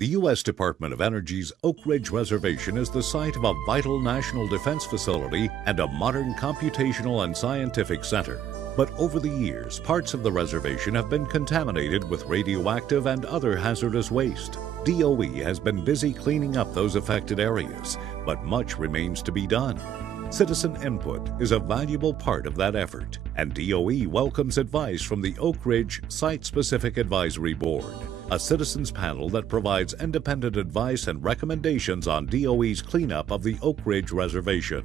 The U.S. Department of Energy's Oak Ridge Reservation is the site of a vital national defense facility and a modern computational and scientific center. But over the years, parts of the reservation have been contaminated with radioactive and other hazardous waste. DOE has been busy cleaning up those affected areas, but much remains to be done. Citizen input is a valuable part of that effort, and DOE welcomes advice from the Oak Ridge Site-Specific Advisory Board, a citizens panel that provides independent advice and recommendations on DOE's cleanup of the Oak Ridge Reservation.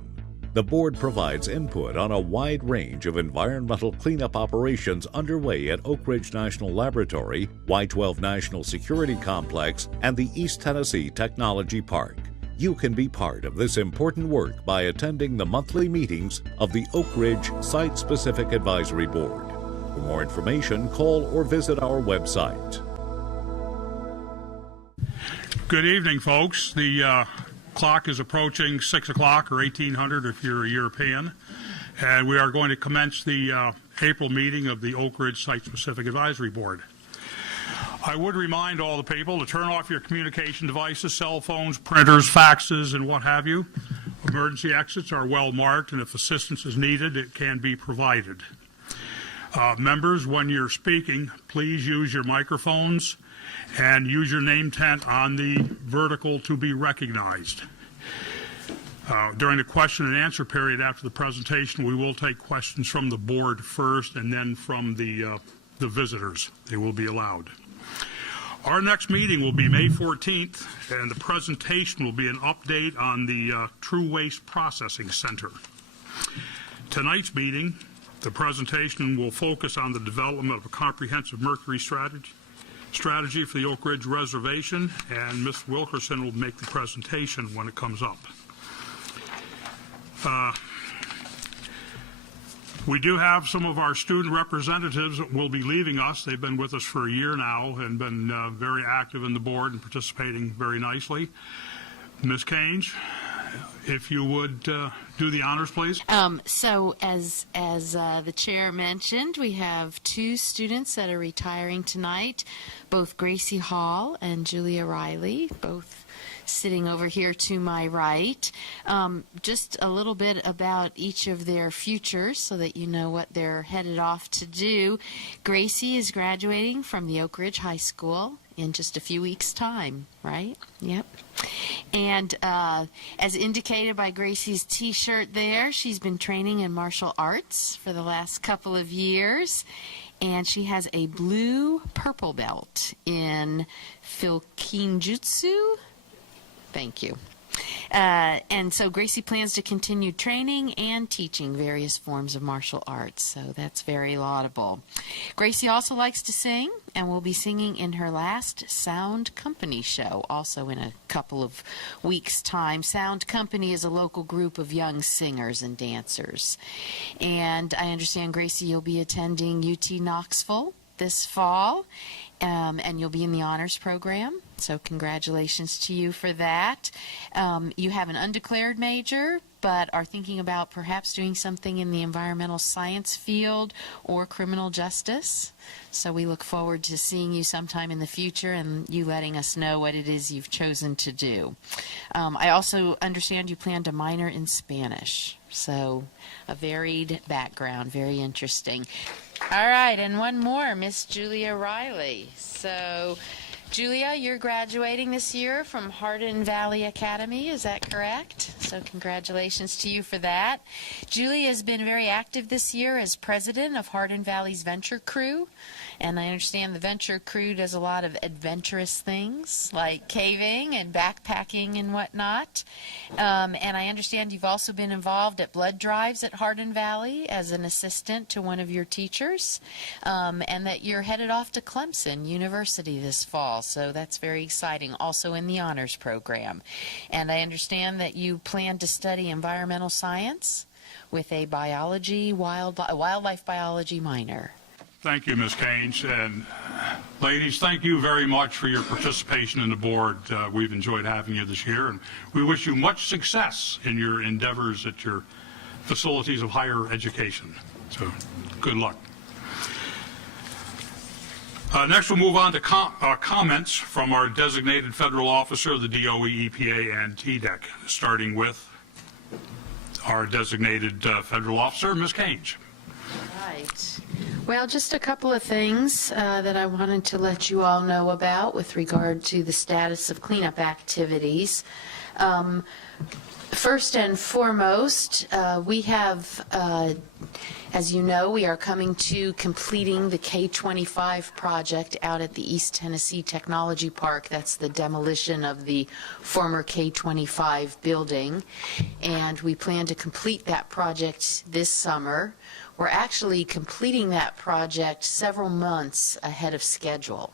The board provides input on a wide range of environmental cleanup operations underway at Oak Ridge National Laboratory, Y-12 National Security Complex, and the East Tennessee Technology Park. You can be part of this important work by attending the monthly meetings of the Oak Ridge Site-Specific Advisory Board. For more information, call or visit our website. Good evening, folks. The clock is approaching 6 o'clock, or 1800 if you're a European, and we are going to commence the April meeting of the Oak Ridge Site-Specific Advisory Board. I would remind all the people to turn off your communication devices, cell phones, printers, faxes, and what have you. Emergency exits are well marked, and if assistance is needed, it can be provided. Members, when you're speaking, please use your microphones and use your name tent on the vertical to be recognized. During the question and answer period after the presentation, we will take questions from the board first and then from the visitors. They will be allowed. Our next meeting will be May 14th, and the presentation will be an update on the True Waste Processing Center. Tonight's meeting, the presentation will focus on the development of a comprehensive mercury strategy for the Oak Ridge Reservation, and Ms. Wilkerson will make the presentation when it comes up. We do have some of our student representatives that will be leaving us. They've been with us for a year now and been very active in the board and participating very nicely. Ms. Kanes, if you would do the honors, please. So as the chair mentioned, we have two students that are retiring tonight, both Gracie Hall and Julia Riley, both sitting over here to my right. Just a little bit about each of their futures so that you know what they're headed off to do. Gracie is graduating from the Oak Ridge High School in just a few weeks' time, right? Yep. And as indicated by Gracie's T-shirt there, she's been training in martial arts for the last couple of years, and she has a blue purple belt in Filkinjutsu. Thank you. And so Gracie plans to continue training and teaching various forms of martial arts, so that's very laudable. Gracie also likes to sing, and will be singing in her last Sound Company show, also in a couple of weeks' time. Sound Company is a local group of young singers and dancers. And I understand, Gracie, you'll be attending UT Knoxville this fall, and you'll be in the honors program. So congratulations to you for that. You have an undeclared major, but are thinking about perhaps doing something in the environmental science field or criminal justice. So we look forward to seeing you sometime in the future and you letting us know what it is you've chosen to do. I also understand you plan to minor in Spanish. So a varied background, very interesting. All right, and one more, Miss Julia Riley. So, Julia, you're graduating this year from Hardin Valley Academy, is that correct? So congratulations to you for that. Julia has been very active this year as president of Hardin Valley's Venture Crew, and I understand the Venture Crew does a lot of adventurous things like caving and backpacking and whatnot. And I understand you've also been involved at blood drives at Hardin Valley as an assistant to one of your teachers, and that you're headed off to Clemson University this fall. So that's very exciting, also in the honors program. And I understand that you plan to study environmental science with a wildlife biology minor. Thank you, Ms. Kanes. And ladies, thank you very much for your participation in the board. We've enjoyed having you this year, and we wish you much success in your endeavors at your facilities of higher education. So good luck. Next, we'll move on to comments from our designated federal officer, the DOE, EPA, and TDEC, starting with our designated federal officer, Ms. Cage. Right. Well, just a couple of things that I wanted to let you all know about with regard to the status of cleanup activities. First and foremost, we have, as you know, we are coming to completing the K-25 project out at the East Tennessee Technology Park. That's the demolition of the former K-25 building, and we plan to complete that project this summer. We're actually completing that project several months ahead of schedule.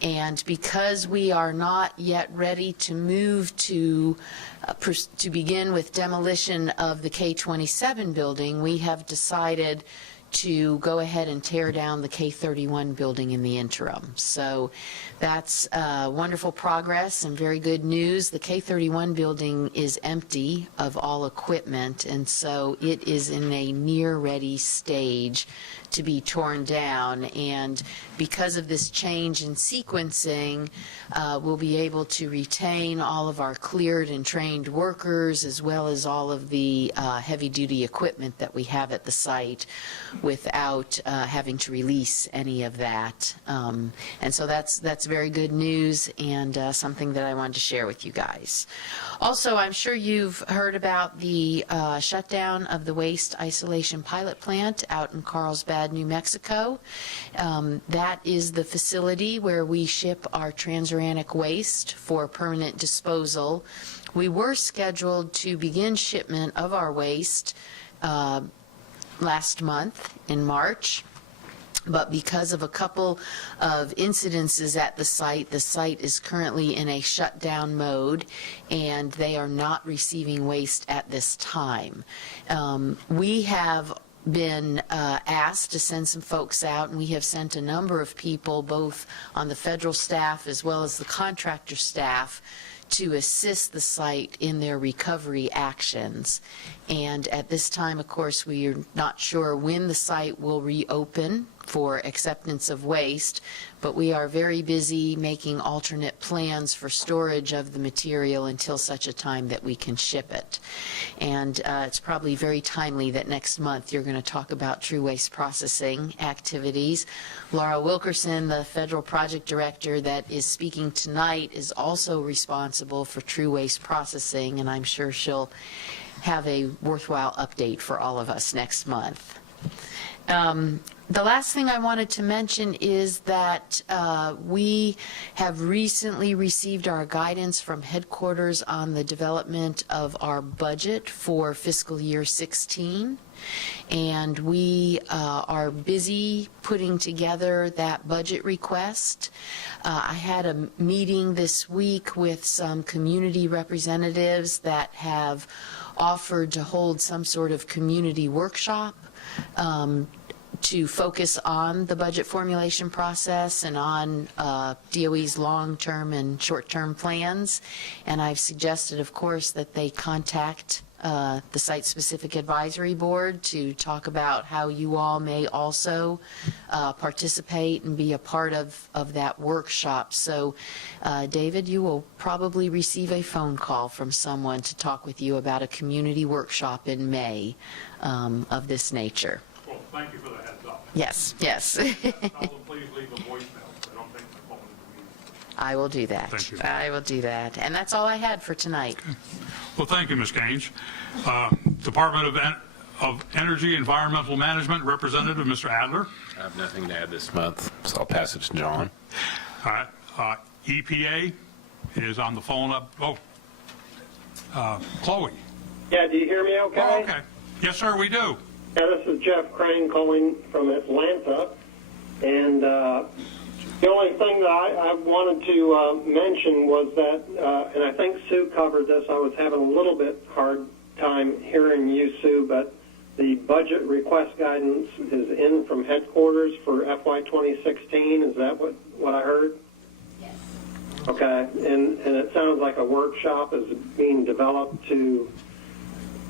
And because we are not yet ready to move to begin with demolition of the K-27 building, we have decided to go ahead and tear down the K-31 building in the interim. So that's wonderful progress and very good news. The K-31 building is empty of all equipment, and so it is in a near-ready stage to be torn down. And because of this change in sequencing, we'll be able to retain all of our cleared and trained workers, as well as all of the heavy-duty equipment that we have at the site, without having to release any of that. And so that's very good news, and something that I wanted to share with you guys. Also, I'm sure you've heard about the shutdown of the waste isolation pilot plant out in Carlsbad, New Mexico. That is the facility where we ship our transuranic waste for permanent disposal. We were scheduled to begin shipment of our waste last month in March, but because of a couple of incidences at the site is currently in a shutdown mode, and they are not receiving waste at this time. We have been asked to send some folks out, and we have sent a number of people, both on the federal staff as well as the contractor staff, to assist the site in their recovery actions. And at this time, of course, we are not sure when the site will reopen for acceptance of waste, but we are very busy making alternate plans for storage of the material until such a time that we can ship it. And it's probably very timely that next month you're going to talk about true waste processing activities. Laura Wilkerson, the federal project director that is speaking tonight, is also responsible for true waste processing, and I'm sure she'll have a worthwhile update for all of us next month. The last thing I wanted to mention is that we have recently received our guidance from headquarters on the development of our budget for fiscal year 16. And we are busy putting together that budget request. I had a meeting this week with some community representatives that have offered to hold some sort of community workshop to focus on the budget formulation process and on DOE's long-term and short-term plans. And I've suggested, of course, that they contact the site-specific advisory board to talk about how you all may also participate and be a part of that workshop. So, David, you will probably receive a phone call from someone to talk with you about a community workshop in May of this nature. Well, thank you for the heads up. Yes, yes. Tell them please leave a voicemail, so I don't think my phone is muted. I will do that. Thank you. I will do that. And that's all I had for tonight. Well, thank you, Ms. Gaines. Department of Energy Environmental Management, Representative Mr. Adler. I have nothing to add this month, so I'll pass it to John. All right. EPA is on the phone up. Chloe. Yeah, do you hear me okay? Oh, okay. Yes, sir, we do. Yeah, this is Jeff Crane calling from Atlanta. And the only thing that I wanted to mention was that, and I think Sue covered this, I was having a little bit hard time hearing you, Sue, but the budget request guidance is in from headquarters for FY 2016. Is that what I heard? Yes. Okay, and it sounds like a workshop is being developed to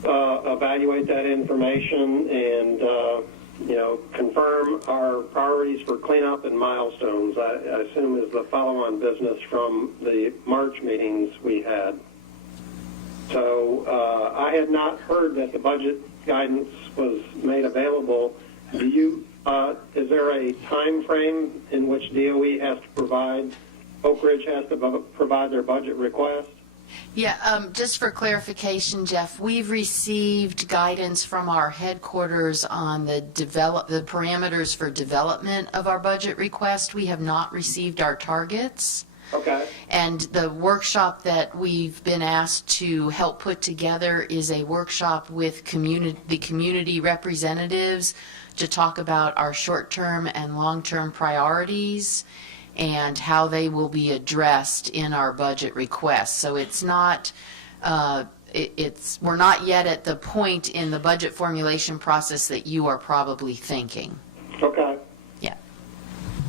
evaluate that information and confirm our priorities for cleanup and milestones. I assume is the follow-on business from the March meetings we had. So I had not heard that the budget guidance was made available. Is there a time frame in which DOE has to provide, Oak Ridge has to provide their budget request? Yeah, just for clarification, Jeff, we've received guidance from our headquarters on the parameters for development of our budget request. We have not received our targets. Okay. And the workshop that we've been asked to help put together is a workshop with the community representatives to talk about our short-term and long-term priorities and how they will be addressed in our budget request. So it's not, we're not yet at the point in the budget formulation process that you are probably thinking. Okay. Yeah.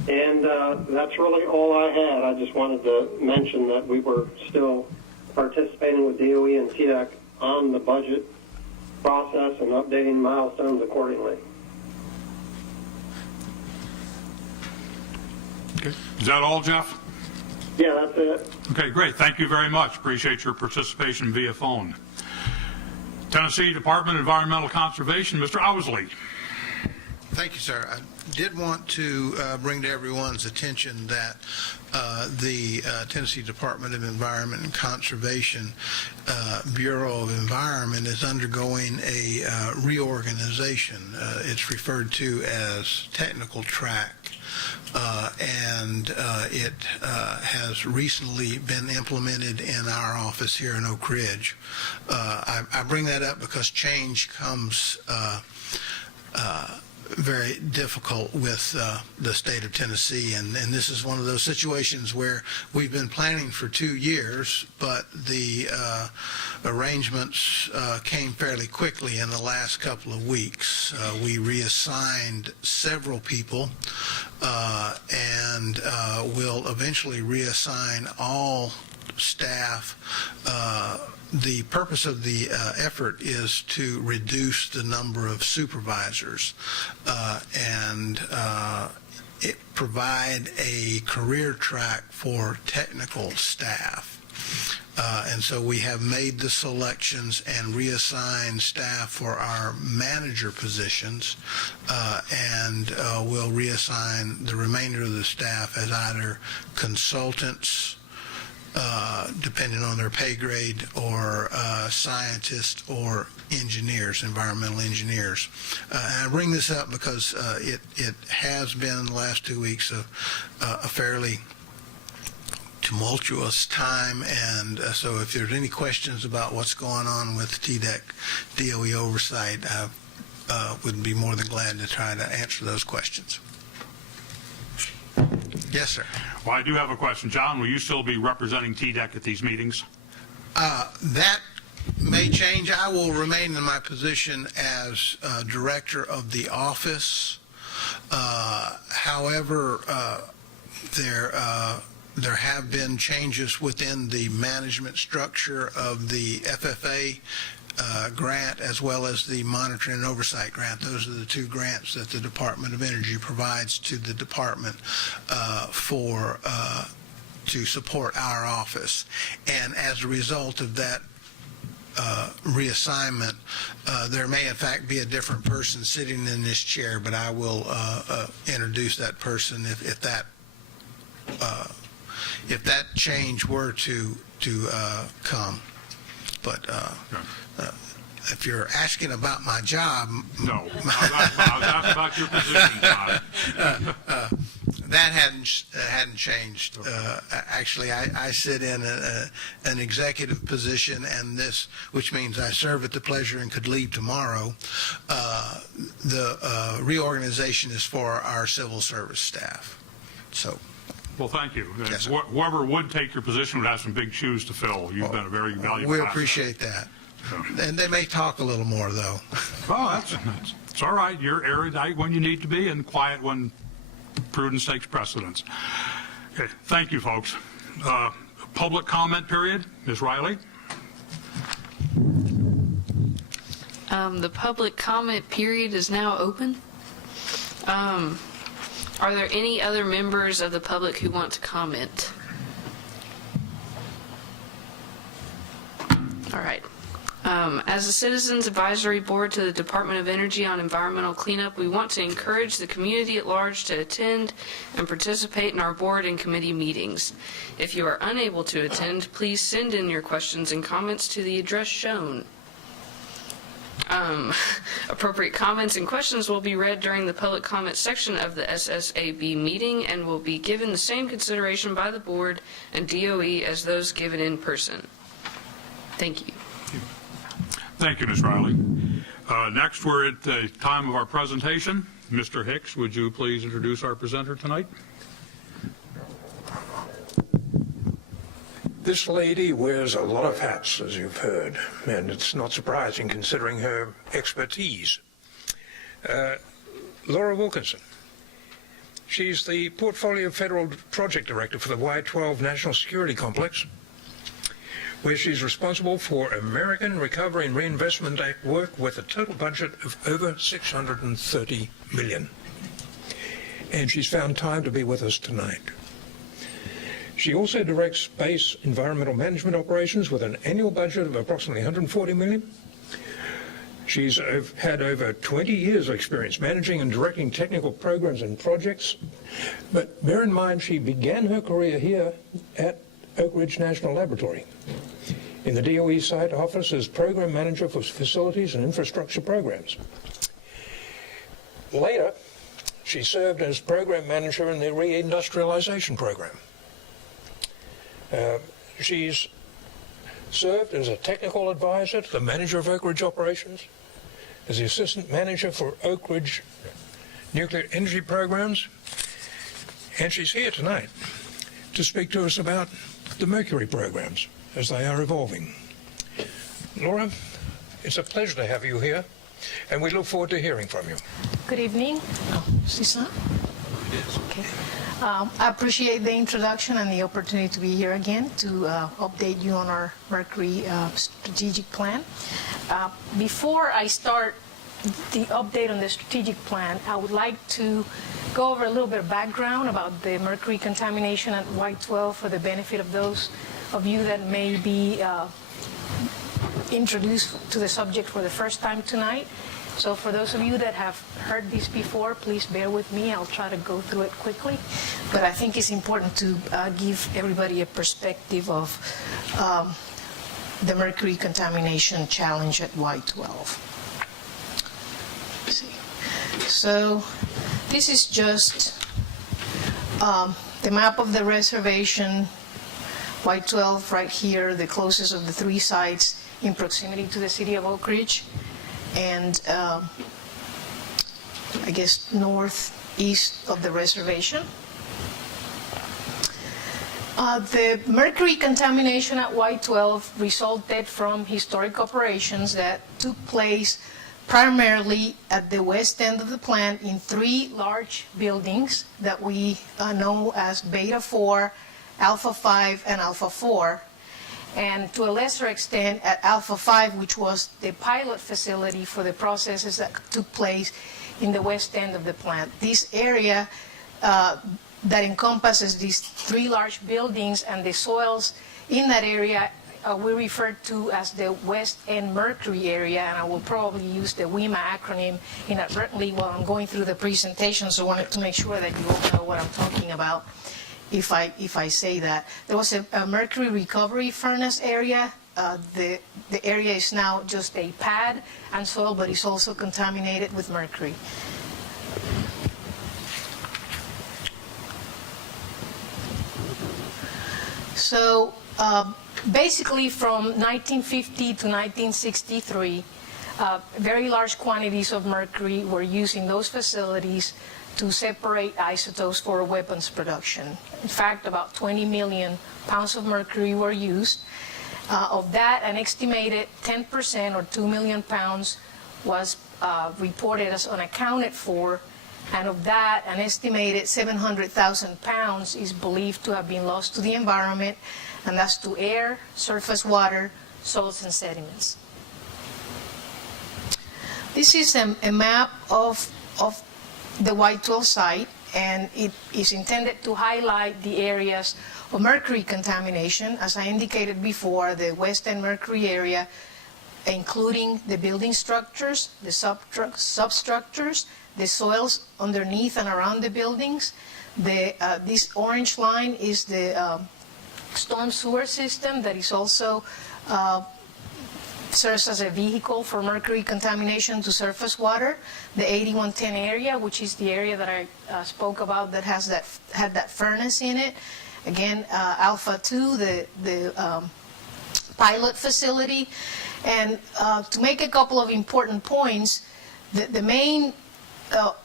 And that's really all I had. I just wanted to mention that we were still participating with DOE and TDEC on the budget process and updating milestones accordingly. Okay. Is that all, Jeff? Yeah, that's it. Okay, great. Thank you very much. Appreciate your participation via phone. Tennessee Department of Environmental Conservation, Mr. Owsley. Thank you, sir. I did want to bring to everyone's attention that the Tennessee Department of Environment and Conservation Bureau of Environment is undergoing a reorganization. It's referred to as Technical Track. And it has recently been implemented in our office here in Oak Ridge. I bring that up because change comes very difficult with the state of Tennessee, and this is one of those situations where we've been planning for 2 years, but the arrangements came fairly quickly in the last couple of weeks. We reassigned several people and will eventually reassign all staff. The purpose of the effort is to reduce the number of supervisors and provide a career track for technical staff. And so we have made the selections and reassigned staff for our manager positions, and we'll reassign the remainder of the staff as either consultants, depending on their pay grade, or scientists or engineers, environmental engineers. And I bring this up because it has been in the last 2 weeks a fairly tumultuous time, and so if there's any questions about what's going on with TDEC DOE oversight, I would be more than glad to try to answer those questions. Yes, sir. Well, I do have a question. John, will you still be representing TDEC at these meetings? That may change. I will remain in my position as director of the office. However, there have been changes within the management structure of the FFA grant as well as the monitoring and oversight grant. Those are the two grants that the Department of Energy provides to the department to support our office. And as a result of that reassignment, there may in fact be a different person sitting in this chair, but I will introduce that person if that change were to come. But if you're asking about my job, no, I was asking about your position, John. That hadn't changed. Actually, I sit in an executive position, and which means I serve at the pleasure and could leave tomorrow. The reorganization is for our civil service staff. So. Well, thank you. Yes, whoever would take your position would have some big shoes to fill. You've been a very valuable We asset. appreciate that. And they may talk a little more, though. Well, it's all right. You're erudite when you need to be and quiet when prudence takes precedence. Okay, thank you, folks. Public comment period. Ms. Riley? The public comment period is now open. Are there any other members of the public who want to comment? All right. As a Citizens Advisory Board to the Department of Energy on environmental cleanup, we want to encourage the community at large to attend and participate in our board and committee meetings. If you are unable to attend, please send in your questions and comments to the address shown. Appropriate comments and questions will be read during the public comment section of the SSAB meeting and will be given the same consideration by the board and DOE as those given in person. Thank you. Thank you, Ms. Riley. Next, we're at the time of our presentation. Mr. Hicks, would you please introduce our presenter tonight? This lady wears a lot of hats, as you've heard, and it's not surprising considering her expertise. Laura Wilkinson. She's the Portfolio Federal Project Director for the Y-12 National Security Complex, where she's responsible for American Recovery and Reinvestment Act work with a total budget of over $630 million. And she's found time to be with us tonight. She also directs base environmental management operations with an annual budget of approximately $140 million. She's had over 20 years of experience managing and directing technical programs and projects. But bear in mind, she began her career here at Oak Ridge National Laboratory in the DOE site office as Program Manager for Facilities and Infrastructure Programs. Later, she served as Program Manager in the Reindustrialization Program. She's served as a technical advisor to the manager of Oak Ridge Operations, as the Assistant Manager for Oak Ridge Nuclear Energy Programs, and she's here tonight to speak to us about the Mercury programs as they are evolving. Laura, it's a pleasure to have you here, and we look forward to hearing from you. Good evening. She's on? Okay. I appreciate the introduction and the opportunity to be here again to update you on our Mercury strategic plan. Before I start the update on the strategic plan, I would like to go over a little bit of background about the mercury contamination at Y-12 for the benefit of those of you that may be introduced to the subject for the first time tonight. So for those of you that have heard this before, please bear with me. I'll try to go through it quickly. But I think it's important to give everybody a perspective of the mercury contamination challenge at Y-12. So this is just the map of the reservation, Y-12 right here, the closest of the three sites in proximity to the city of Oak Ridge, and I guess northeast of the reservation. The mercury contamination at Y-12 resulted from historic operations that took place primarily at the west end of the plant in three large buildings that we know as Beta 4, Alpha 5, and Alpha 4. And to a lesser extent at Alpha 5, which was the pilot facility for the processes that took place in the west end of the plant. This area that encompasses these three large buildings and the soils in that area we refer to as the West End Mercury area, and I will probably use the WEMA acronym inadvertently while I'm going through the presentation, so I wanted to make sure that you all know what I'm talking about if I say that. There was a mercury recovery furnace area. The area is now just a pad and soil, but it's also contaminated with mercury. So basically from 1950 to 1963, very large quantities of mercury were used in those facilities to separate isotopes for weapons production. In fact, about 20 million pounds of mercury were used. Of that, an estimated 10% or 2 million pounds was reported as unaccounted for, and of that, an estimated 700,000 pounds is believed to have been lost to the environment, and that's to air, surface water, soils, and sediments. This is a map of the Y12 site, and it is intended to highlight the areas of mercury contamination. As I indicated before, the West End Mercury area, including the building structures, the substructures, the soils underneath and around the buildings. This orange line is the storm sewer system that is also serves as a vehicle for mercury contamination to surface water. The 8110 area, which is the area that I spoke about that had that furnace in it. Again, Alpha 2, the pilot facility. And to make a couple of important points, the main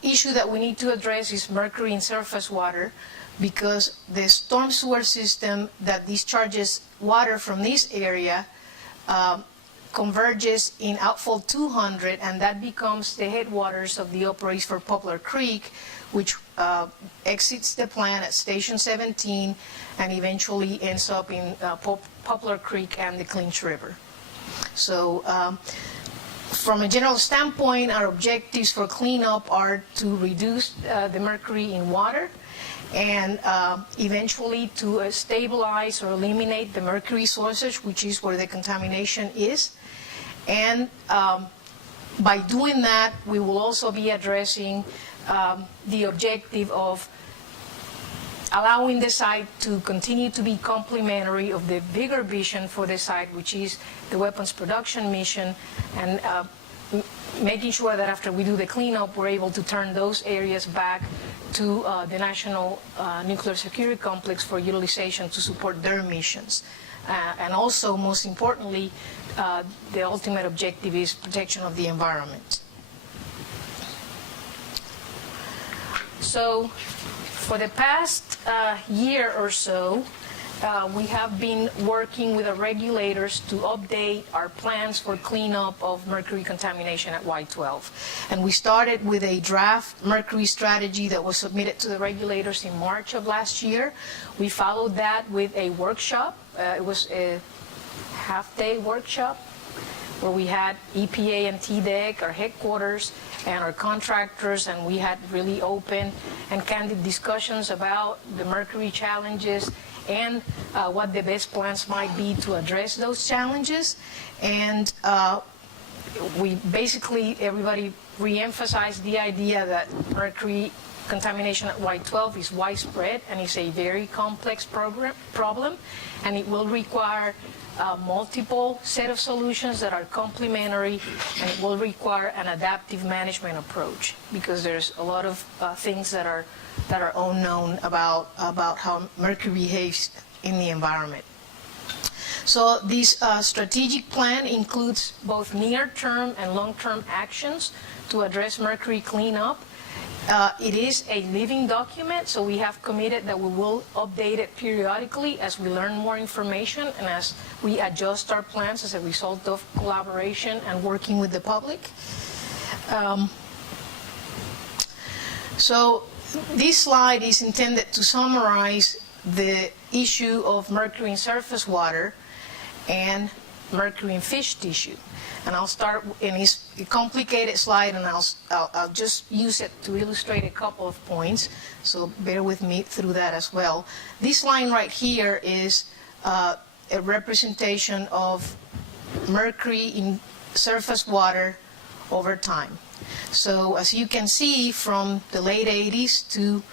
issue that we need to address is mercury in surface water, because the storm sewer system that discharges water from this area converges in outfall 200, and that becomes the headwaters of the Upper East Fork Poplar Creek, which exits the plant at Station 17 and eventually ends up in Poplar Creek and the Clinch River. So from a general standpoint, our objectives for cleanup are to reduce the mercury in water and eventually to stabilize or eliminate the mercury sources, which is where the contamination is. And by doing that, we will also be addressing the objective of allowing the site to continue to be complementary of the bigger vision for the site, which is the weapons production mission, and making sure that after we do the cleanup, we're able to turn those areas back to the National Nuclear Security Complex for utilization to support their missions. And also, most importantly, the ultimate objective is protection of the environment. So, for the past year or so, we have been working with the regulators to update our plans for cleanup of mercury contamination at Y12. And we started with a draft mercury strategy that was submitted to the regulators in March of last year. We followed that with a workshop. It was a half-day workshop where we had EPA and TDEC, our headquarters, and our contractors, and we had really open and candid discussions about the mercury challenges and what the best plans might be to address those challenges. And we basically, everybody re-emphasized the idea that mercury contamination at Y12 is widespread and is a very complex problem, and it will require multiple set of solutions that are complementary, and it will require an adaptive management approach, because there's a lot of things that are unknown about how mercury behaves in the environment. So this strategic plan includes both near-term and long-term actions to address mercury cleanup. It is a living document, so we have committed that we will update it periodically as we learn more information and as we adjust our plans as a result of collaboration and working with the public. So this slide is intended to summarize the issue of mercury in surface water and mercury in fish tissue. And I'll start, and it's a complicated slide, and I'll just use it to illustrate a couple of points, so bear with me through that as well. This line right here is a representation of mercury in surface water over time. So as you can see, from the late 80s to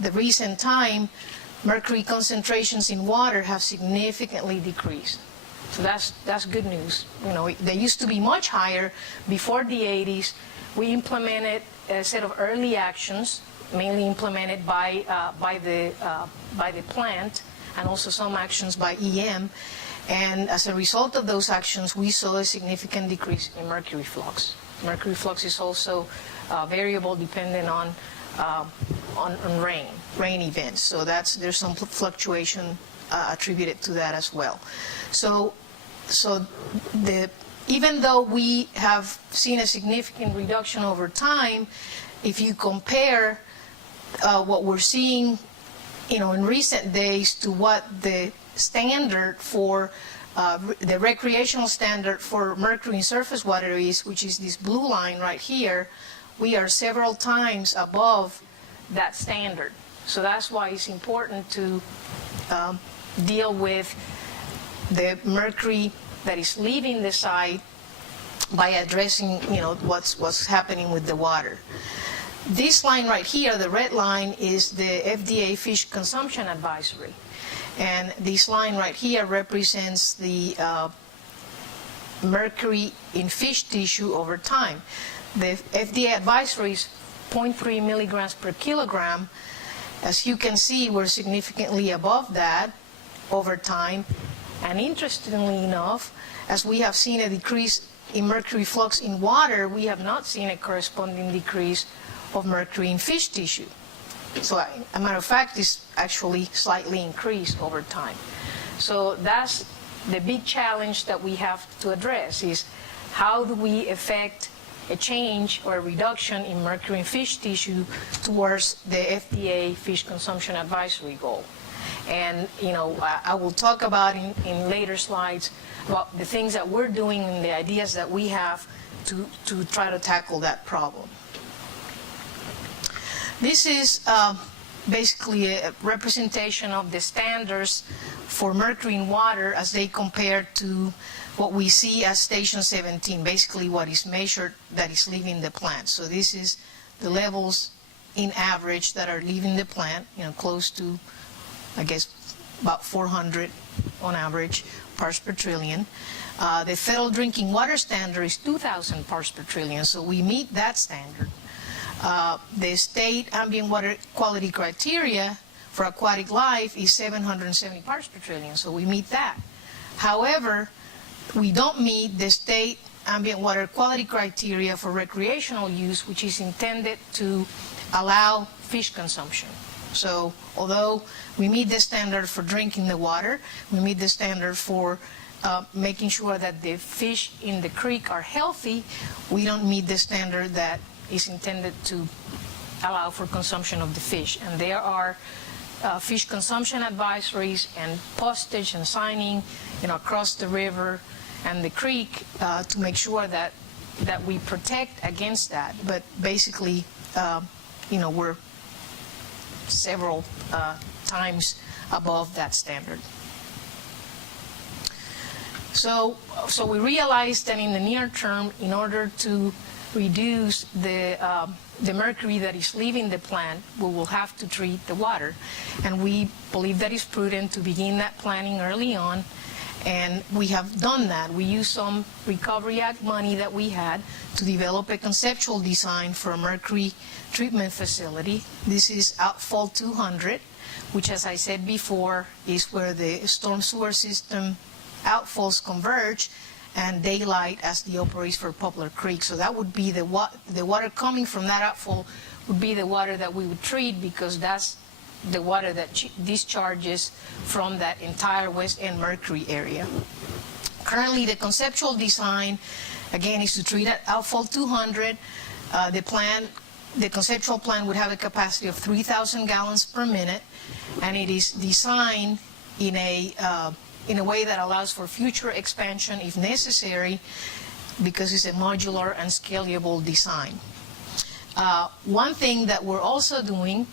the recent time, mercury concentrations in water have significantly decreased. So that's good news. You know, they used to be much higher before the 80s. We implemented a set of early actions, mainly implemented by the plant, and also some actions by EM. And as a result of those actions, we saw a significant decrease in mercury flux. Mercury flux is also variable depending on rain events. So there's some fluctuation attributed to that as well. So even though we have seen a significant reduction over time, if you compare what we're seeing, in recent days to what the standard for the recreational standard for mercury in surface water is, which is this blue line right here, we are several times above that standard. So that's why it's important to deal with the mercury that is leaving the site by addressing, what's happening with the water. This line right here, the red line, is the FDA fish consumption advisory. And this line right here represents the mercury in fish tissue over time. The FDA advisory is 0.3 milligrams per kilogram. As you can see, we're significantly above that over time. And interestingly enough, as we have seen a decrease in mercury flux in water, we have not seen a corresponding decrease of mercury in fish tissue. So, a matter of fact, it's actually slightly increased over time. So that's the big challenge that we have to address, is how do we affect a change or a reduction in mercury in fish tissue towards the FDA fish consumption advisory goal. And, I will talk about in later slides about the things that we're doing and the ideas that we have to try to tackle that problem. This is basically a representation of the standards for mercury in water as they compare to what we see as Station 17, basically what is measured that is leaving the plant. So this is the levels in average that are leaving the plant, close to, I guess, about 400 on average parts per trillion. The federal drinking water standard is 2,000 parts per trillion, so we meet that standard. The state ambient water quality criteria for aquatic life is 770 parts per trillion, so we meet that. However, we don't meet the state ambient water quality criteria for recreational use, which is intended to allow fish consumption. So although we meet the standard for drinking the water, we meet the standard for making sure that the fish in the creek are healthy, we don't meet the standard that is intended to allow for consumption of the fish. And there are fish consumption advisories and postage and signing across the river and the creek to make sure that we protect against that. But basically, we're several times above that standard. So we realized that in the near term, in order to reduce the mercury that is leaving the plant, we will have to treat the water. And we believe that it's prudent to begin that planning early on. And we have done that. We used some Recovery Act money that we had to develop a conceptual design for a mercury treatment facility. This is Outfall 200, which, as I said before, is where the storm sewer system outfalls converge, and daylight as the operates for Poplar Creek. So that would be the water coming from that outfall would be the water that we would treat, because that's the water that discharges from that entire West End Mercury area. Currently, the conceptual design, again, is to treat at outfall 200. The conceptual plan would have a capacity of 3,000 gallons per minute, and it is designed in a way that allows for future expansion if necessary, because it's a modular and scalable design. One thing that we're also doing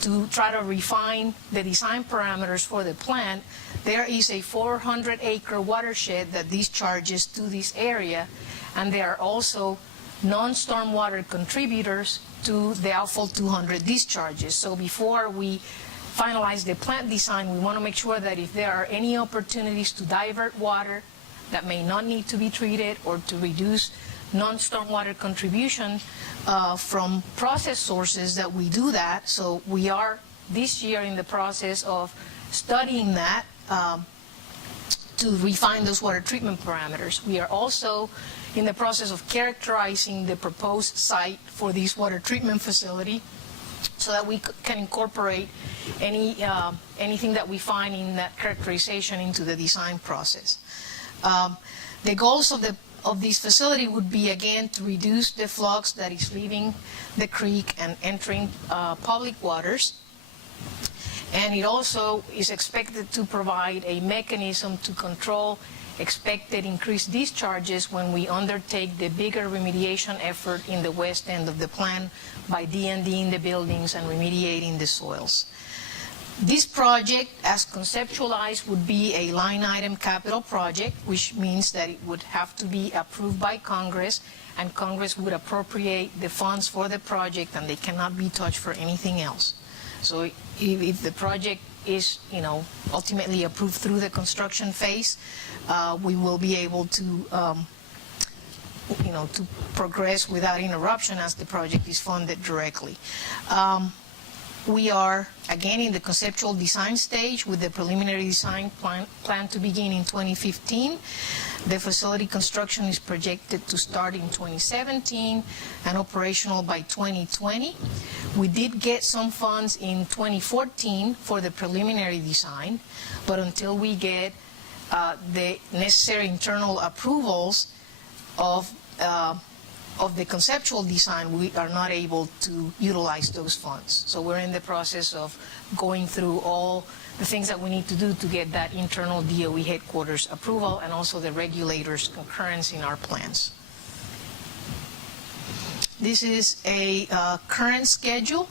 to try to refine the design parameters for the plant, there is a 400-acre watershed that discharges to this area, and there are also non-stormwater contributors to the outfall 200 discharges. So before we finalize the plant design, we want to make sure that if there are any opportunities to divert water that may not need to be treated, or to reduce non-stormwater contribution from process sources, that we do that. So we are this year in the process of studying that to refine those water treatment parameters. We are also in the process of characterizing the proposed site for this water treatment facility, so that we can incorporate anything that we find in that characterization into the design process. The goals of this facility would be, again, to reduce the flux that is leaving the creek and entering public waters. And it also is expected to provide a mechanism to control expected increased discharges when we undertake the bigger remediation effort in the west end of the plant by D&Ding the buildings and remediating the soils. This project, as conceptualized, would be a line item capital project, which means that it would have to be approved by Congress, and Congress would appropriate the funds for the project, and they cannot be touched for anything else. So if the project is, ultimately approved through the construction phase, we will be able to, to progress without interruption as the project is funded directly. We are, again, in the conceptual design stage with the preliminary design plan to begin in 2015. The facility construction is projected to start in 2017 and operational by 2020. We did get some funds in 2014 for the preliminary design, but until we get the necessary internal approvals of the conceptual design, we are not able to utilize those funds. So we're in the process of going through all the things that we need to do to get that internal DOE headquarters approval and also the regulators' concurrence in our plans. This is a current schedule.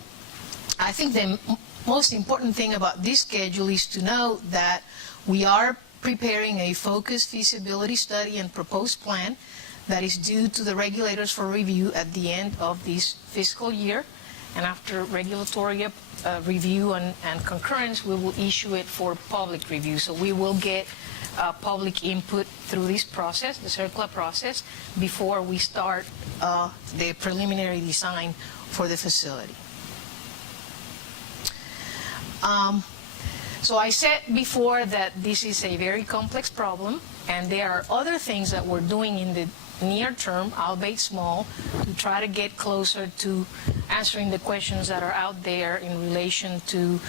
I think the most important thing about this schedule is to know that we are preparing a focused feasibility study and proposed plan that is due to the regulators for review at the end of this fiscal year. And after regulatory review and concurrence, we will issue it for public review. So we will get public input through this process, the CERCLA process, before we start the preliminary design for the facility. So I said before that this is a very complex problem, and there are other things that we're doing in the near term, albeit small, to try to get closer to answering the questions that are out there in relation to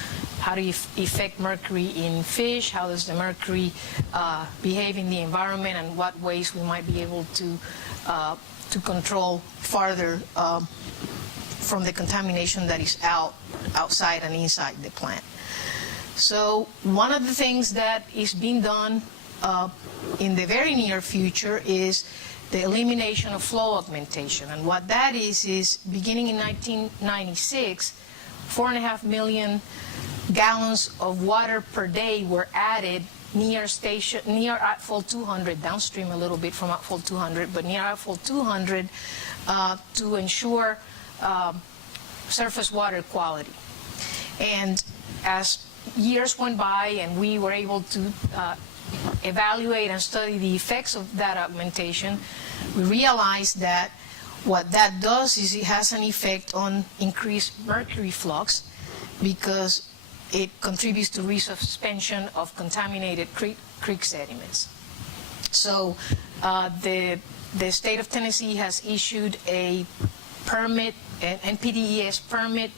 how do you affect mercury in fish, how does the mercury behave in the environment, and what ways we might be able to control farther from the contamination that is outside and inside the plant. So one of the things that is being done in the very near future is the elimination of flow augmentation. And what that is beginning in 1996, 4.5 million gallons of water per day were added near Outfall 200, downstream a little bit from Outfall 200, but near Outfall 200 to ensure surface water quality. And as years went by and we were able to evaluate and study the effects of that augmentation, we realized that what that does is it has an effect on increased mercury flux because it contributes to resuspension of contaminated creek sediments. So the state of Tennessee has issued a permit, an NPDES permit,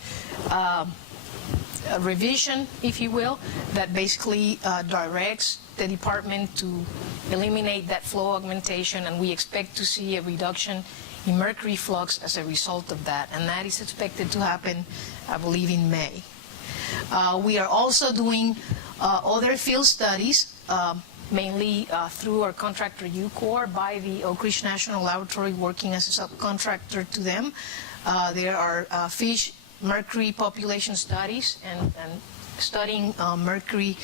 a revision, if you will, that basically directs the department to eliminate that flow augmentation, and we expect to see a reduction in mercury flux as a result of that, and that is expected to happen, I believe, in May. We are also doing other field studies, mainly through our contractor UCOR by the Oak Ridge National Laboratory, working as a subcontractor to them. There are fish mercury population studies and studying mercury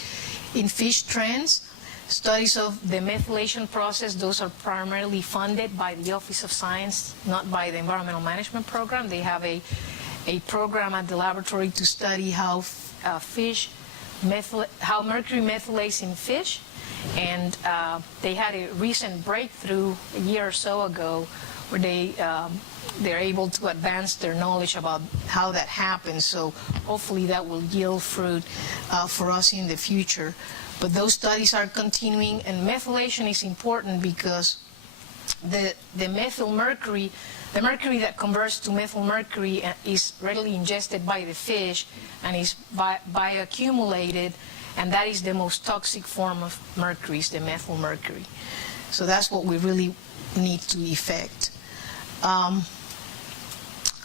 in fish trends. Studies of the methylation process, those are primarily funded by the Office of Science, not by the Environmental Management Program. They have a program at the laboratory to study how how mercury methylates in fish. And they had a recent breakthrough a year or so ago where they're able to advance their knowledge about how that happens. So hopefully that will yield fruit for us in the future. But those studies are continuing, and methylation is important because the methyl mercury, the mercury that converts to methyl mercury is readily ingested by the fish and is bioaccumulated, and that is the most toxic form of mercury, is the methyl mercury. So that's what we really need to effect.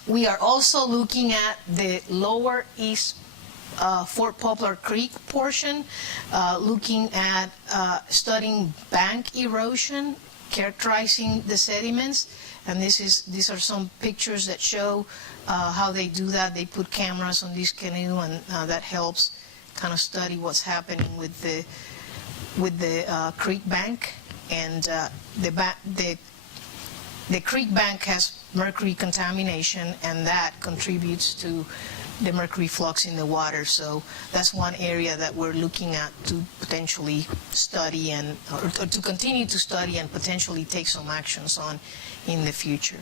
We are also looking at the lower East Fort Poplar Creek portion, looking at studying bank erosion, characterizing the sediments, and these are some pictures that show how they do that. They put cameras on this canoe, and that helps kind of study what's happening with the creek bank. And the creek bank has mercury contamination, and that contributes to the mercury flux in the water. So that's one area that we're looking at to potentially study or to continue to study and potentially take some actions on in the future.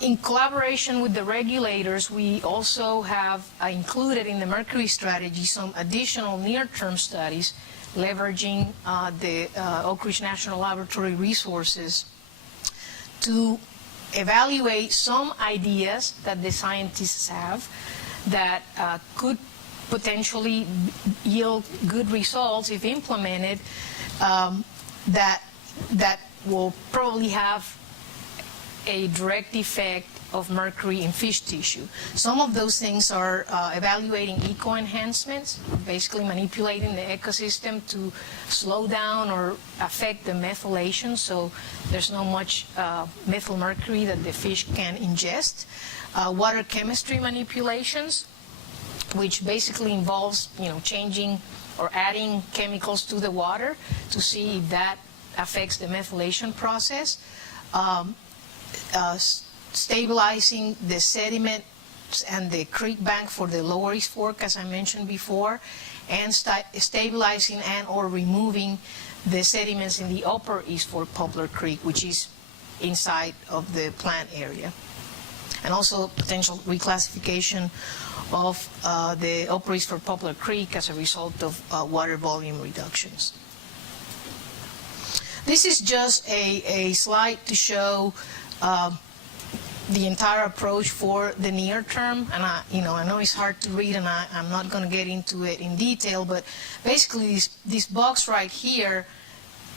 In collaboration with the regulators, we also have included in the mercury strategy some additional near-term studies leveraging the Oak Ridge National Laboratory resources to evaluate some ideas that the scientists have that could potentially yield good results if implemented, that will probably have a direct effect of mercury in fish tissue. Some of those things are evaluating eco-enhancements, basically manipulating the ecosystem to slow down or affect the methylation, so there's not much methyl mercury that the fish can ingest. Water chemistry manipulations, which basically involves, changing or adding chemicals to the water to see if that affects the methylation process. Stabilizing the sediment and the creek bank for the Lower East Fork, as I mentioned before, and stabilizing and or removing the sediments in the Upper East Fork Poplar Creek, which is inside of the plant area. And also potential reclassification of the Upper East Fork Poplar Creek as a result of water volume reductions. This is just a slide to show the entire approach for the near term, and I know it's hard to read, and I'm not going to get into it in detail, but basically this box right here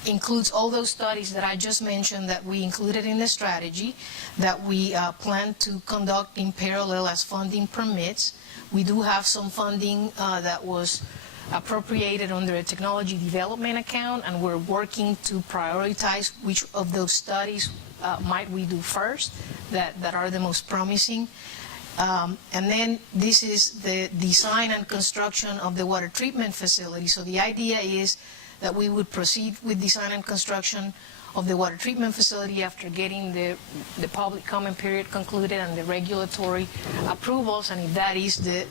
includes all those studies that I just mentioned that we included in the strategy that we plan to conduct in parallel as funding permits. We do have some funding that was appropriated under a technology development account, and we're working to prioritize which of those studies might we do first that are the most promising. And then this is the design and construction of the water treatment facility. So the idea is that we would proceed with design and construction of the water treatment facility after getting the public comment period concluded and the regulatory approvals, and if that is the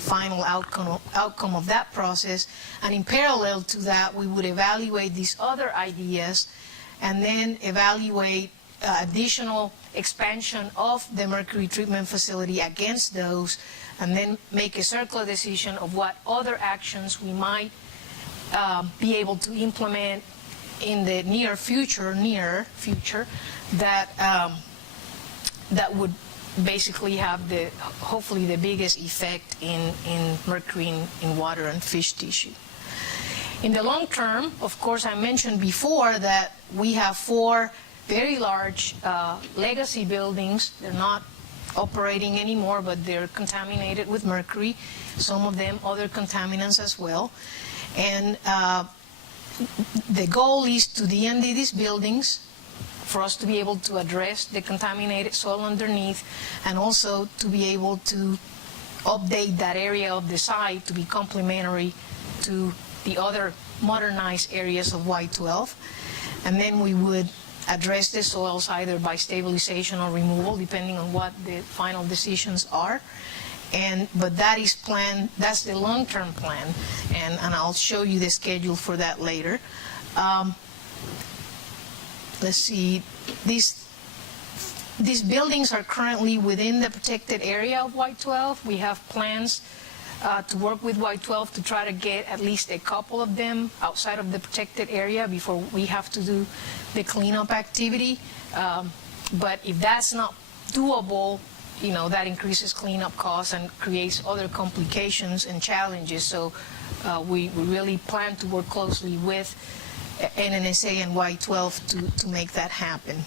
final outcome of that process. And in parallel to that, we would evaluate these other ideas and then evaluate additional expansion of the mercury treatment facility against those, and then make a circular decision of what other actions we might be able to implement in the near future that would basically have hopefully the biggest effect in mercury in water and fish tissue. In the long term, of course, I mentioned before that we have 4 very large legacy buildings. They're not operating anymore, but they're contaminated with mercury. Some of them other contaminants as well. And the goal is to de-empty these buildings for us to be able to address the contaminated soil underneath, and also to be able to update that area of the site to be complementary to the other modernized areas of Y12. And then we would address the soils either by stabilization or removal, depending on what the final decisions are. But that is planned, that's the long-term plan, and I'll show you the schedule for that later. Let's see, these buildings are currently within the protected area of Y12. We have plans to work with Y12 to try to get at least a couple of them outside of the protected area before we have to do the cleanup activity. But if that's not doable, that increases cleanup costs and creates other complications and challenges. So we really plan to work closely with NNSA and Y12 to make that happen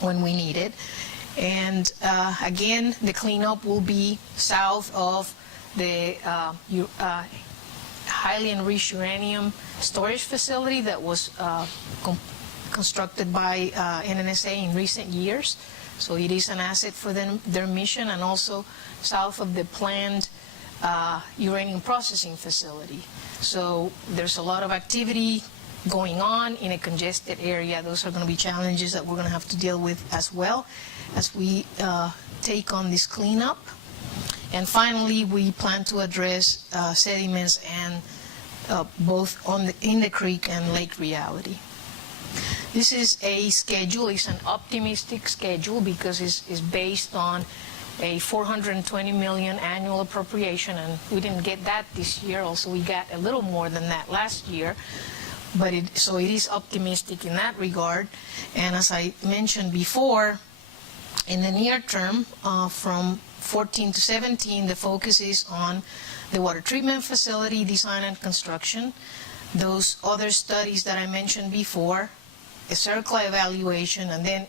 when we need it. And again, the cleanup will be south of the highly enriched uranium storage facility that was constructed by NNSA in recent years. So it is an asset for their mission, and also south of the planned uranium processing facility. So there's a lot of activity going on in a congested area. Those are going to be challenges that we're going to have to deal with as well as we take on this cleanup. And finally, we plan to address sediments and both in the creek and lake reality. This is a schedule. It's an optimistic schedule because it's based on a $420 million annual appropriation, and we didn't get that this year. Also, we got a little more than that last year. But so it is optimistic in that regard. And as I mentioned before, in the near term, from 14 to 17, the focus is on the water treatment facility design and construction, those other studies that I mentioned before, a CERCLA evaluation, and then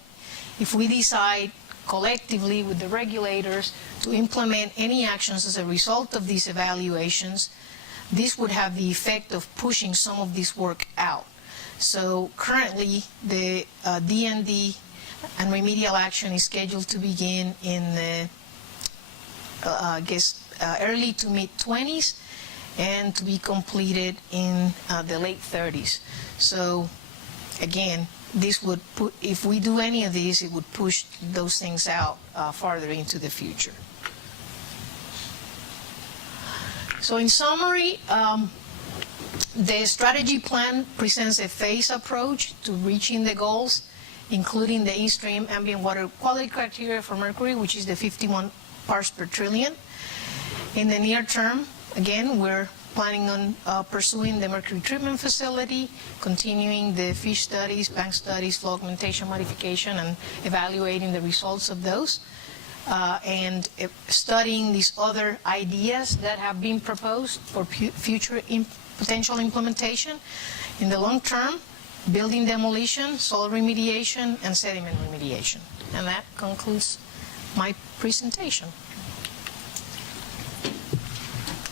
if we decide collectively with the regulators to implement any actions as a result of these evaluations, this would have the effect of pushing some of this work out. So currently, the D&D and remedial action is scheduled to begin in the, early to mid-20s and to be completed in the late 30s. So again, this would put, if we do any of these, it would push those things out farther into the future. So in summary, the strategy plan presents a phased approach to reaching the goals, including the in-stream ambient water quality criteria for mercury, which is the 51 parts per trillion. In the near term, again, we're planning on pursuing the mercury treatment facility, continuing the fish studies, bank studies, flow augmentation modification, and evaluating the results of those. And studying these other ideas that have been proposed for future potential implementation. In the long term, building demolition, soil remediation, and sediment remediation. And that concludes my presentation.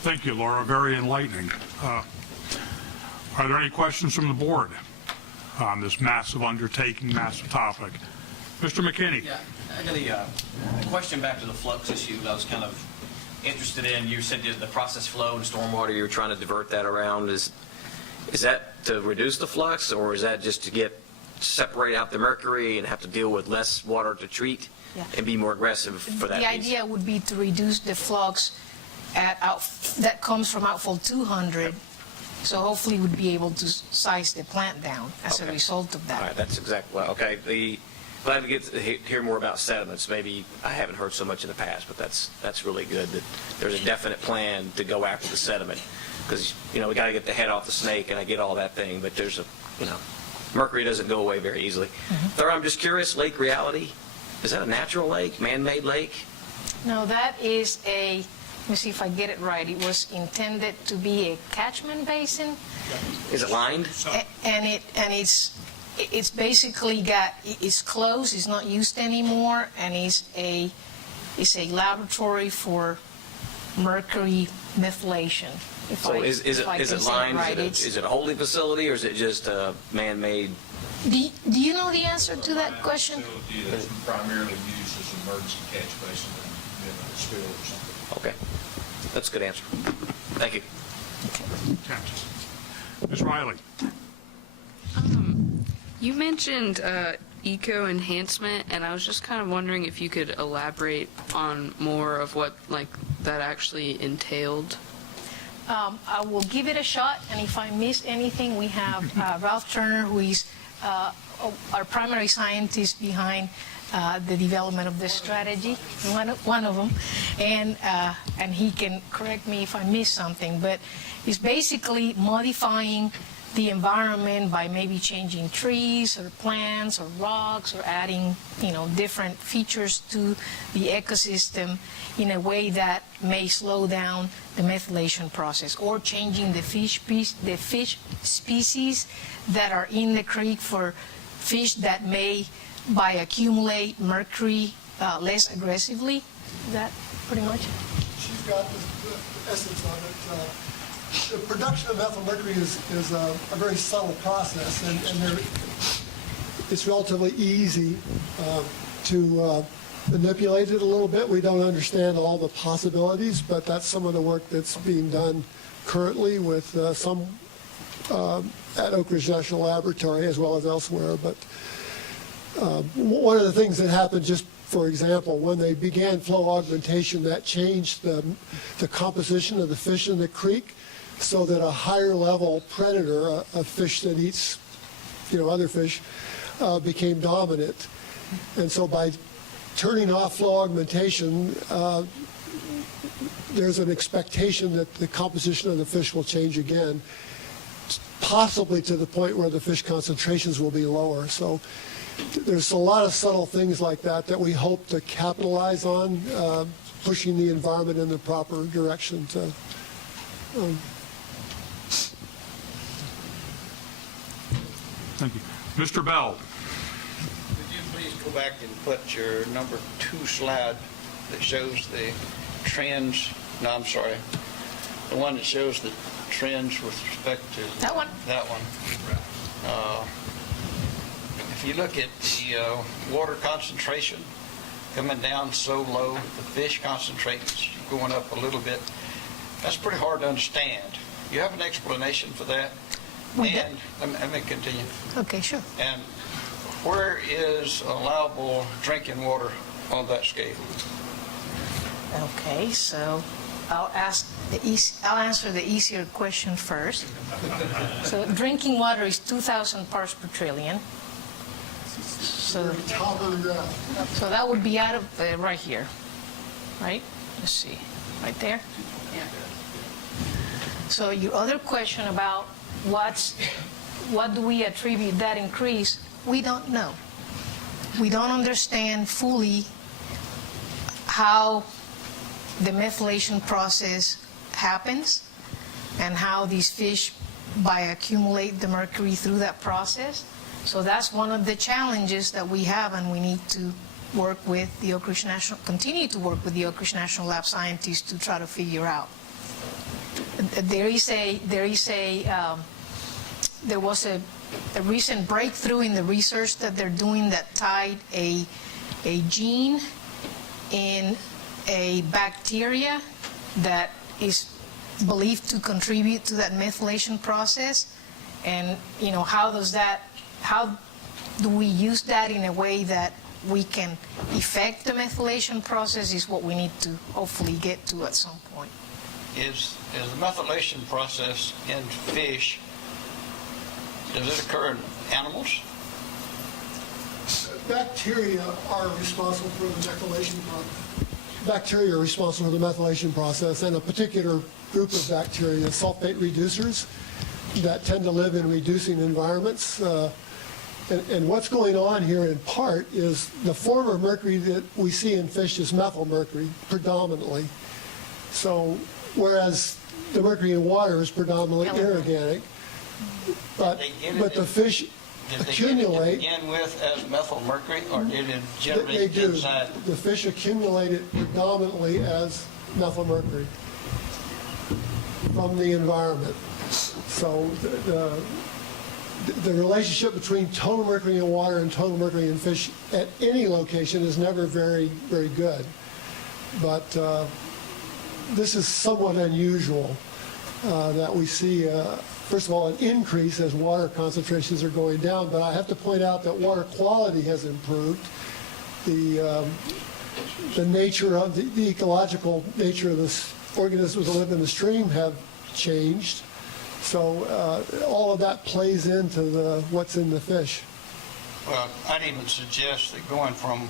Thank you, Laura. Very enlightening. Are there any questions from the board on this massive undertaking, massive topic? Mr. McKinney. Yeah, I got a question back to the flux issue that I was kind of interested in. You said the process flow and stormwater, you're trying to divert that around. Is that to reduce the flux, or is that just to separate out the mercury and have to deal with less water to treat and be more aggressive for that The piece? idea would be to reduce the flux that comes from outfall 200. So hopefully we'd be able to size the plant down as a result of that. All right, that's exactly, well, okay. Glad to hear more about sediments. Maybe I haven't heard so much in the past, but that's really good that there's a definite plan to go after the sediment, because we got to get the head off the snake, and I get all that thing, but there's mercury doesn't go away very easily. Third, I'm just curious, lake reality, is that a natural lake, man-made lake? No, that is let me see if I get it right. It was intended to be a catchment basin. Is it lined? And it's basically it's closed, it's not used anymore, and it's a laboratory for mercury methylation. So is it lined? Right. Is it a holding facility, or is it just a man-made? Do you know the answer to that question? It's primarily used as an emergency catch basin in a spill or something. Okay, that's a good answer. Thank you. Ms. Riley. You mentioned eco enhancement, and I was just kind of wondering if you could elaborate on more of what that actually entailed. I will give it a shot, and if I miss anything, we have Ralph Turner, who is our primary scientist behind the development of this strategy, one of them, and he can correct me if I miss something, but it's basically modifying the environment by maybe changing trees or plants or rocks or adding, different features to the ecosystem in a way that may slow down the methylation process, or changing the fish species that are in the creek for fish that may, by accumulate mercury less aggressively. Is that pretty much? She's got the essence of it. The production of methyl mercury is a very subtle process, and it's relatively easy to manipulate it a little bit. We don't understand all the possibilities, but that's some of the work that's being done currently with some at Oak Ridge National Laboratory as well as elsewhere. But one of the things that happened, just for example, when they began flow augmentation, that changed the composition of the fish in the creek, so that a higher level predator, a fish that eats, other fish, became dominant. And so by turning off flow augmentation, there's an expectation that the composition of the fish will change again, possibly to the point where the fish concentrations will be lower. So there's a lot of subtle things like that we hope to capitalize on, pushing the environment in the proper direction. Thank you. Mr. Bell. Would you please go back and put your number 2 slide that shows the trends? No, I'm sorry. The one that shows the trends with respect to... That one? That one. If you look at the water concentration coming down so low, the fish concentrations going up a little bit, that's pretty hard to understand. You have an explanation for that? And let me continue. Okay, sure. And where is allowable drinking water on that scale? Okay, so I'll answer the easier question first. So drinking water is 2,000 parts per trillion. So top of the graph. So that would be out of right here, right? Let's see, right there. Yeah. So your other question about what do we attribute that increase? We don't know. We don't understand fully how the methylation process happens and how these fish bioaccumulate the mercury through that process. So that's one of the challenges that we have, and we need to work with the Oak Ridge National, continue to work with the Oak Ridge National Lab scientists to try to figure out. There was a recent breakthrough in the research that they're doing that tied a gene in a bacteria that is believed to contribute to that methylation process. And how do we use that in a way that we can affect the methylation process is what we need to hopefully get to at some point. Is the methylation process in fish, does it occur in animals? Bacteria are responsible for the methylation process. Bacteria are responsible for the methylation process, and a particular group of bacteria, sulfate reducers, that tend to live in reducing environments. And what's going on here in part is the form of mercury that we see in fish is methyl mercury predominantly. So whereas the mercury in water is predominantly inorganic, but the fish accumulate. Did they begin with as methyl mercury, or did it generate they do. inside? The fish accumulate it predominantly as methyl mercury from the environment. So the relationship between total mercury in water and total mercury in fish at any location is never very, very good. But this is somewhat unusual that we see, first of all, an increase as water concentrations are going down. But I have to point out that water quality has improved. The nature of the ecological nature of the organisms that live in the stream have changed. So all of that plays into what's in the fish. Well, I'd even suggest that going from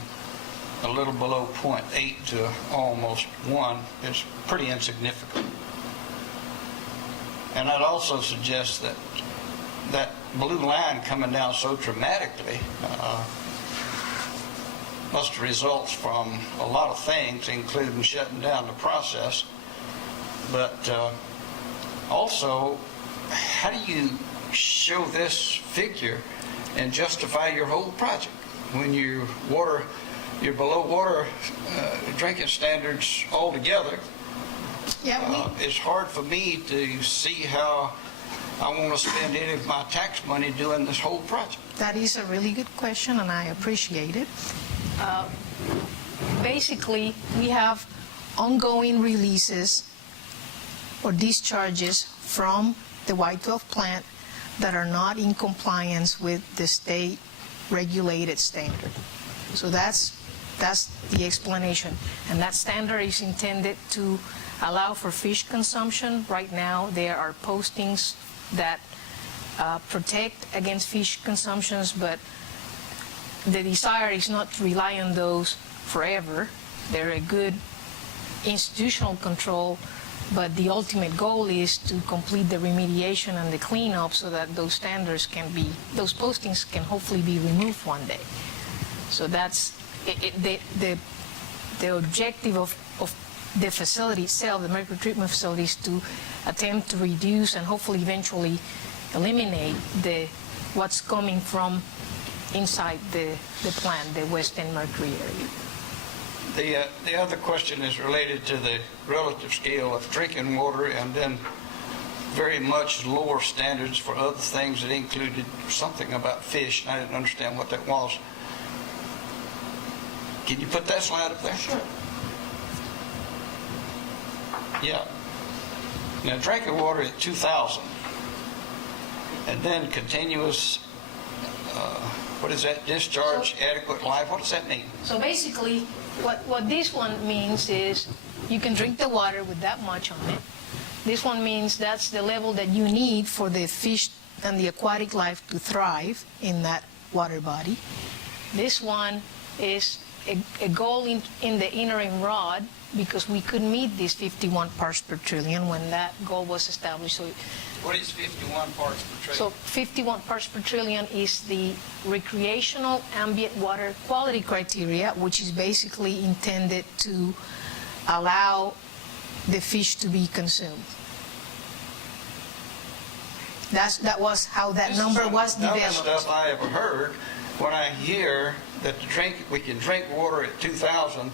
a little below 0.8 to almost 1 is pretty insignificant. And I'd also suggest that that blue line coming down so dramatically must result from a lot of things, including shutting down the process. But also, how do you show this figure and justify your whole project when your water you're below water drinking standards altogether. Yeah, It's hard for me to see how I want to spend any of my tax money doing this whole project. that is a really good question, and I appreciate it. Basically, we have ongoing releases or discharges from the Y-12 plant that are not in compliance with the state regulated standard. So that's the explanation. And that standard is intended to allow for fish consumption. Right now, there are postings that protect against fish consumptions, but the desire is not to rely on those forever. They're a good institutional control, but the ultimate goal is to complete the remediation and the cleanup so that those standards can be, those postings can hopefully be removed one day. So that's the objective of the facility itself, the mercury treatment facility, is to attempt to reduce and hopefully eventually eliminate what's coming from inside the plant, the West End mercury area. The other question is related to the relative scale of drinking water and then very much lower standards for other things that included something about fish, and I didn't understand what that was. Can you put that slide up there? Sure. Yeah. Now, drinking water at 2,000, and then continuous, what is that, discharge, adequate life, what does that mean? So basically, what this one means is you can drink the water with that much on it. This one means that's the level that you need for the fish and the aquatic life to thrive in that water body. This one is a goal in the interim rod, because we could meet these 51 parts per trillion when that goal was established. So What is 51 parts per trillion? So 51 parts per trillion is the recreational ambient water quality criteria, which is basically intended to allow the fish to be consumed. That was how that number was developed. This is the stuff I ever heard when I hear that we can drink water at 2,000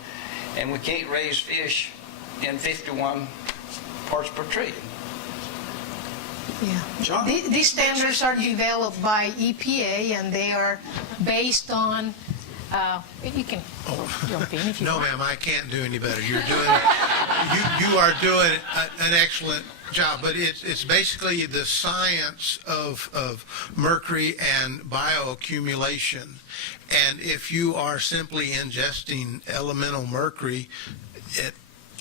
and we can't raise fish in 51 parts per trillion. Yeah. John? These standards are developed by EPA, and they are based on, you can jump in if you No, want. ma'am, I can't do any better. You're doing it. You are doing an excellent job, but it's basically the science of mercury and bioaccumulation. And if you are simply ingesting elemental mercury,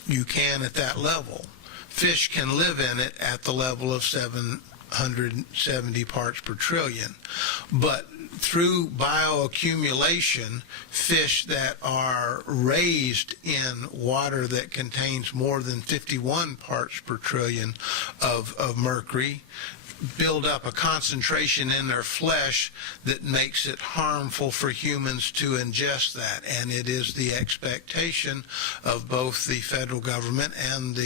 you can at that level. Fish can live in it at the level of 770 parts per trillion. But through bioaccumulation, fish that are raised in water that contains more than 51 parts per trillion of mercury build up a concentration in their flesh that makes it harmful for humans to ingest that. And it is the expectation of both the federal government and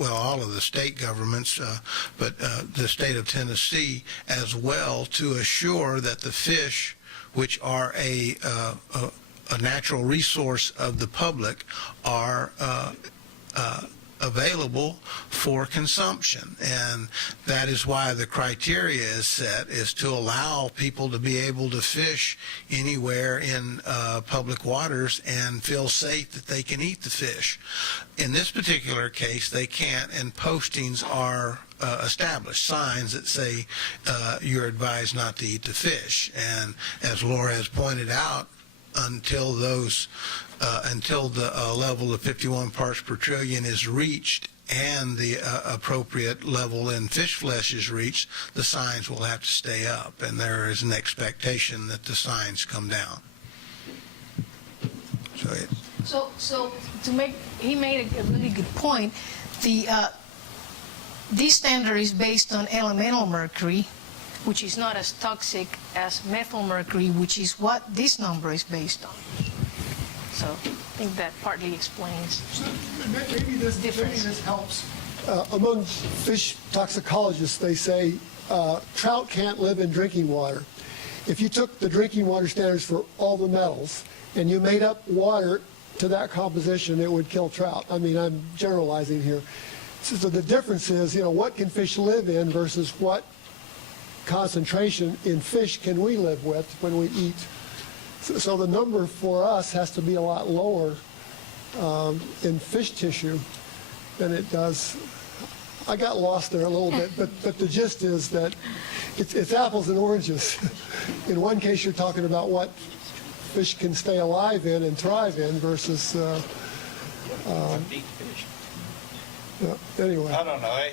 all of the state governments, but the state of Tennessee as well, to assure that the fish, which are a natural resource of the public, are available for consumption. And that is why the criteria is set, is to allow people to be able to fish anywhere in public waters and feel safe that they can eat the fish. In this particular case, they can't, and postings are established, signs that say you're advised not to eat the fish. And as Laura has pointed out, until the level of 51 parts per trillion is reached and the appropriate level in fish flesh is reached, the signs will have to stay up, and there is an expectation that the signs come down. So he made a really good point. This standard is based on elemental mercury, which is not as toxic as methyl mercury, which is what this number is based on. So I think that partly explains Maybe this helps. Among fish toxicologists, they say trout can't live in drinking water. If you took the drinking water standards for all the metals and you made up water to that composition, it would kill trout. I mean, I'm generalizing here. So the difference is, what can fish live in versus what concentration in fish can we live with when we eat. So the number for us has to be a lot lower in fish tissue than it does. I got lost there a little bit, but the gist is that it's apples and oranges. In one case, you're talking about what fish can stay alive in and thrive in versus. Anyway. I don't know.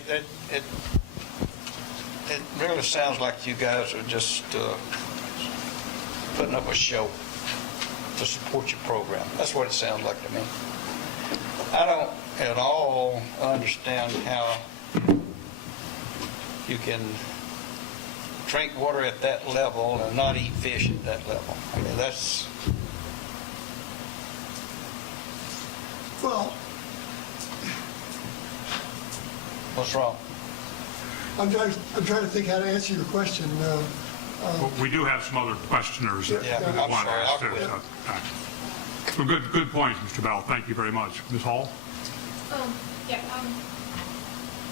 It really sounds like you guys are just putting up a show to support your program. That's what it sounds like to me. I don't at all understand how you can drink water at that level and not eat fish at that level. I mean, that's... Well... What's wrong? I'm trying to think how to answer your question. We do have some other questioners that want to ask this. So good point, Mr. Bell. Thank you very much. Ms. Hall?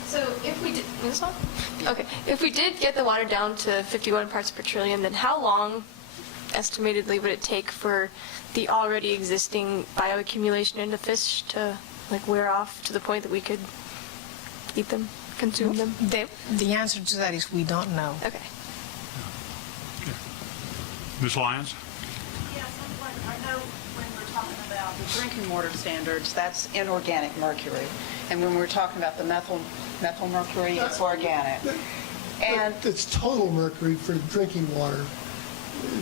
So if we did, this one? Okay. If we did get the water down to 51 parts per trillion, then how long, estimatedly, would it take for the already existing bioaccumulation in the fish to wear off to the point that we could eat them, consume them? The answer to that is we don't know. Okay. Ms. Lyons? Yes, I know when we're talking about the drinking water standards, that's inorganic mercury. And when we're talking about the methyl mercury, it's organic. And it's total mercury for drinking water.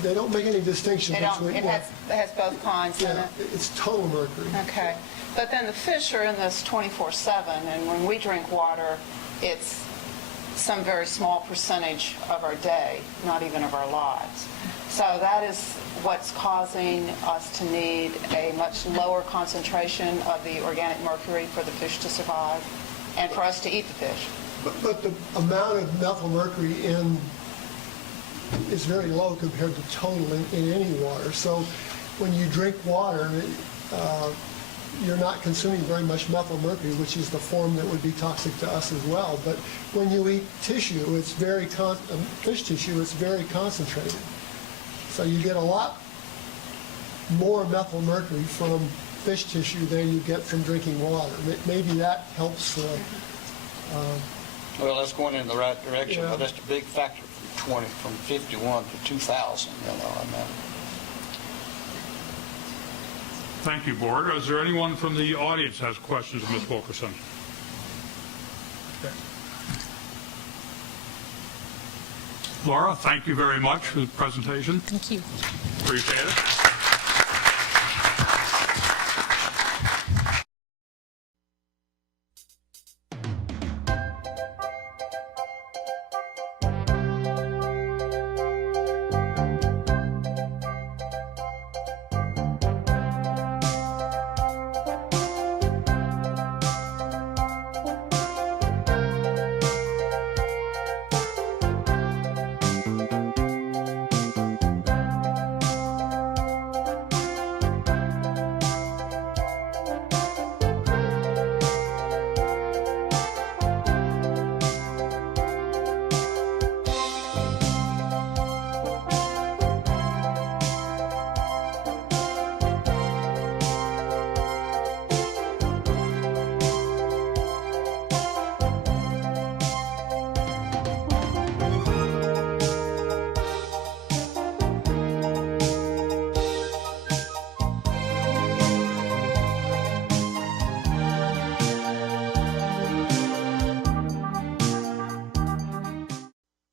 They don't make any distinction between... It has both kinds in it? It's total mercury. Okay. But then the fish are in this 24/7, and when we drink water, it's some very small percentage of our day, not even of our lives. So that is what's causing us to need a much lower concentration of the organic mercury for the fish to survive and for us to eat the fish. But the amount of methyl mercury in is very low compared to total in any water. So when you drink water, you're not consuming very much methyl mercury, which is the form that would be toxic to us as well. But when you eat tissue, it's fish tissue, it's very concentrated. So you get a lot more methyl mercury from fish tissue than you get from drinking water. Maybe that helps. Well, that's going in the right direction, but that's a big factor from 51 to 2,000. I mean. Thank you, Board. Is there anyone from the audience has questions of Ms. Wilkerson? Laura, thank you very much for the presentation. Thank you. Appreciate it.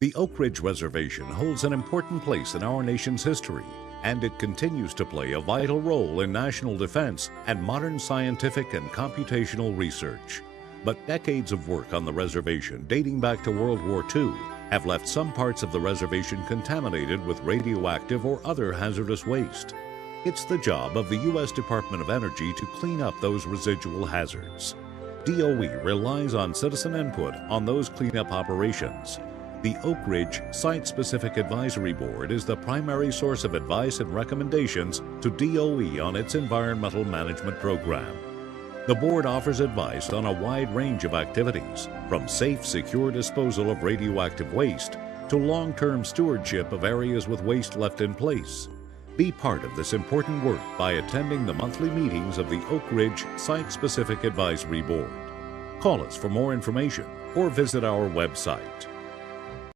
The Oak Ridge Reservation holds an important place in our nation's history, and it continues to play a vital role in national defense and modern scientific and computational research. But decades of work on the reservation dating back to World War II have left some parts of the reservation contaminated with radioactive or other hazardous waste. It's the job of the U.S. Department of Energy to clean up those residual hazards. DOE relies on citizen input on those cleanup operations. The Oak Ridge Site-Specific Advisory Board is the primary source of advice and recommendations to DOE on its environmental management program. The board offers advice on a wide range of activities, from safe, secure disposal of radioactive waste to long-term stewardship of areas with waste left in place. Be part of this important work by attending the monthly meetings of the Oak Ridge Site-Specific Advisory Board. Call us for more information or visit our website.